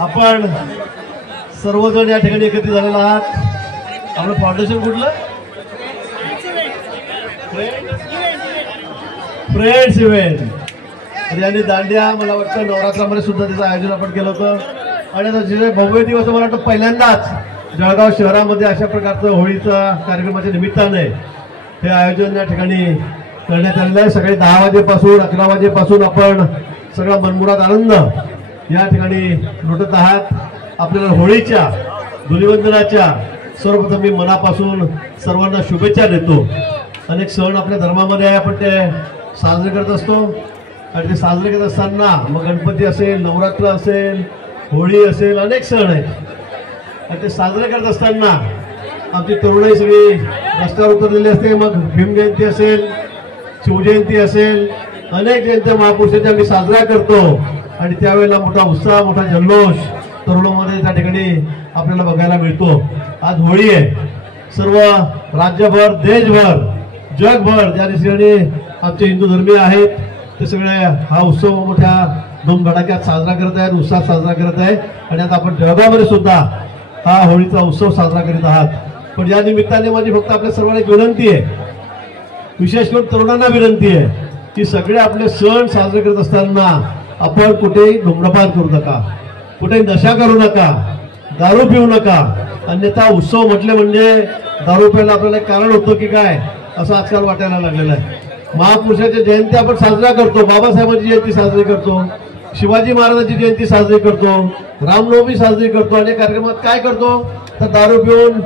आपण सर्वजण या ठिकाणी एकत्रित झालेला आहात। आपलं फाउंडेशन कुठलं? Friends event. यांनी दांडिया मला वाटतं नवरात्रामध्ये सुद्धा त्याचं आयोजन आपण केलं होतं आणि आता भव्य दिवस मला वाटतं पहिल्यांदाच जळगाव शहरामध्ये अशा प्रकारचं होळीचा कार्यक्रमाच्या निमित्ताने हे आयोजन या ठिकाणी करण्यात आलेलं आहे। सकाळी 10 वाजेपासून 11 वाजेपासून आपण सगळा मनमुराद आनंद या ठिकाणी लुटत आहात। आपल्याला होळीच्या धुलिवंदनाच्या सर्वप्रथम मी मनापासून सर्वांना शुभेच्छा देतो। अनेक सण आपल्या धर्मामध्ये आहे, आपण ते साजरे करत असतो आणि ते साजरे करत असताना मग गणपती असेल, नवरात्र असेल, होळी असेल, अनेक सण आहेत आणि ते साजरे करत असताना आमची तरुणाई सगळी रस्त्यावर उतरलेली असते। मग भीमजयंती असेल, शिवजयंती असेल, अनेक जयंत्या महापुरुषांच्या आम्ही साजरा करतो आणि त्यावेळेला मोठा उत्साह, मोठा जल्लोष तरुणांमध्ये त्या ठिकाणी आपल्याला बघायला मिळतो। आज होळी आहे, सर्व राज्यभर, देशभर, जगभर ज्या ठिकाणी आमचे हिंदू धर्मीय आहेत ते सगळे हा उत्सव मोठ्या धूमधडाक्यात साजरा करत आहेत, उत्साहात साजरा करत आहे आणि आता आपण जळगावमध्ये सुद्धा हा होळीचा उत्सव साजरा करीत आहात। पण या निमित्ताने माझी फक्त आपल्या सर्वांना एक विनंती आहे, विशेष करून तरुणांना विनंती आहे की सगळे आपले सण साजरे करत असताना आपण कुठेही धूम्रपान करू नका, कुठेही नशा करू नका, दारू पिऊ नका। अन्यथा उत्सव म्हटले म्हणजे दारू प्यायला आपल्याला एक कारण होतं की काय असं आजकाल वाटायला लागलेलं आहे। महापुरुषाची जयंती आपण साजरा करतो, बाबासाहेबांची जयंती साजरी करतो, शिवाजी महाराजांची जयंती साजरी करतो, रामनवमी साजरी करतो आणि कार्यक्रमात काय करतो तर दारू पिऊन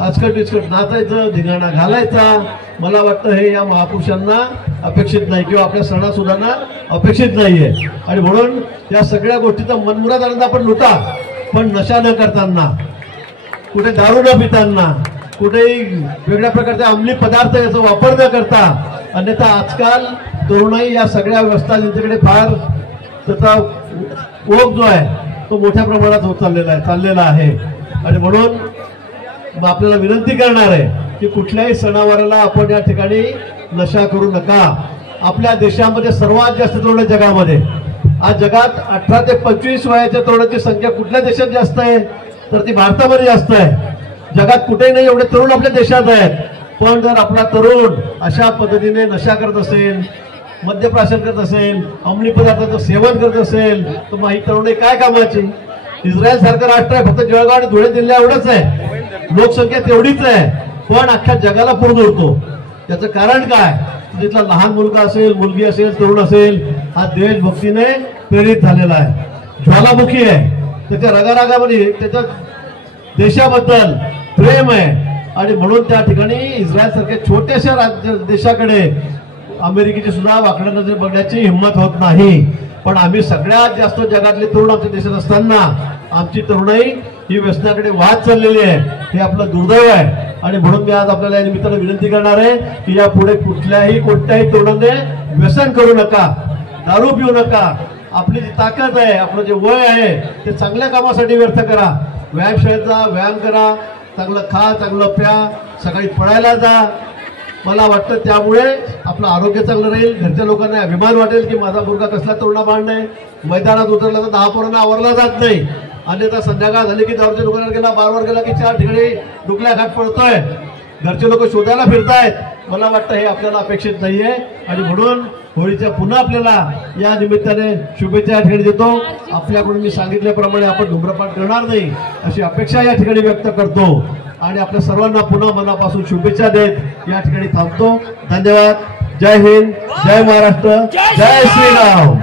आजकट विस्कट नाचायचं, धिंगाणा घालायचा। मला वाटतं हे या महापुरुषांना अपेक्षित नाही किंवा आपल्या सणासुदांना अपेक्षित नाहीये आणि म्हणून या सगळ्या गोष्टीचा मनमुराद आनंद आपण लुटा, पण नशा न करताना, कुठे दारू न पिताना, कुठेही वेगळ्या प्रकारचे अंमली पदार्थ याचा वापर न करता। अन्यथा आजकाल तरुणाई या सगळ्या व्यवस्था त्यांच्याकडे फार त्याचा ओघ जो आहे तो मोठ्या प्रमाणात होत चाललेला आहे आणि म्हणून आपल्याला विनंती करणार आहे की कुठल्याही सणावाराला आपण या ठिकाणी नशा करू नका। आपल्या देशामध्ये सर्वात जास्त तरुण जगामध्ये, आज जगात 18 ते 25 वयाच्या तरुणांची संख्या कुठल्या देशात जास्त आहे तर ती भारतामध्ये जास्त आहे। जगात कुठेही नाही एवढे तरुण आपल्या देशात आहेत। पण जर आपला तरुण अशा पद्धतीने नशा करत असेल, मद्यप्राशन करत असेल, अंमली पदार्थाचं सेवन करत असेल तर मग ही तरुणी काय कामाची? इस्रायल सारखं राष्ट्र आहे, फक्त जळगाव आणि धुळे जिल्हा एवढंच आहे, लोकसंख्या तेवढीच आहे, पण अख्ख्या जगाला पूर्ण उरतो। याचं कारण काय? तिथला लहान मुलगा असेल, मुलगी असेल, तरुण असेल, हा देशभक्तीने प्रेरित झालेला आहे, ज्वालामुखी आहे, त्याच्या रगारागामध्ये त्याच्या देशाबद्दल प्रेम आहे आणि म्हणून त्या ठिकाणी इस्रायल सारख्या छोट्याशा देशाकडे अमेरिकेची सुद्धा वाकडं नजर बघण्याची हिंमत होत नाही। पण आम्ही सगळ्यात जास्त जगातले तरुण आमच्या देशात असताना आमची तरुणाई ही व्यसनाकडे वाहत चाललेली आहे, हे आपलं दुर्दैव आहे आणि म्हणून मी आज आपल्याला या निमित्ताने विनंती करणार आहे की यापुढे कोणत्याही तरुणाने व्यसन करू नका, दारू पिऊ नका। आपली जी ताकद आहे, आपलं जे वय आहे ते चांगल्या कामासाठी व्यर्थ करा। व्यायामशाळेत जा, व्यायाम करा, चांगलं खा, चांगलं प्या, सकाळी पळायला जा। मला वाटतं त्यामुळे आपलं आरोग्य चांगलं राहील, घरच्या लोकांना अभिमान वाटेल की माझा मुलगा कसला तरुणा बांध आहे, मैदानात उतरला तर 10 पोरांना आवरला जात नाही, अन्यथा संध्याकाळ झाली की दारूच्या दुकानात गेला, बारवर गेला की 4 ठिकाणी डुकल्या घाट पडतोय, घरचे लोक शोधायला फिरतायत। मला वाटतं हे आपल्याला अपेक्षित नाहीये आणि म्हणून होळीच्या पुन्हा आपल्याला या निमित्ताने शुभेच्छा या ठिकाणी देतो। आपल्याकडून मी सांगितल्याप्रमाणे आपण धूम्रपान करणार नाही अशी अपेक्षा या ठिकाणी व्यक्त करतो आणि आपल्या सर्वांना पुन्हा मनापासून शुभेच्छा देत या ठिकाणी थांबतो। धन्यवाद। जय हिंद, जय महाराष्ट्र, जय श्रीराम।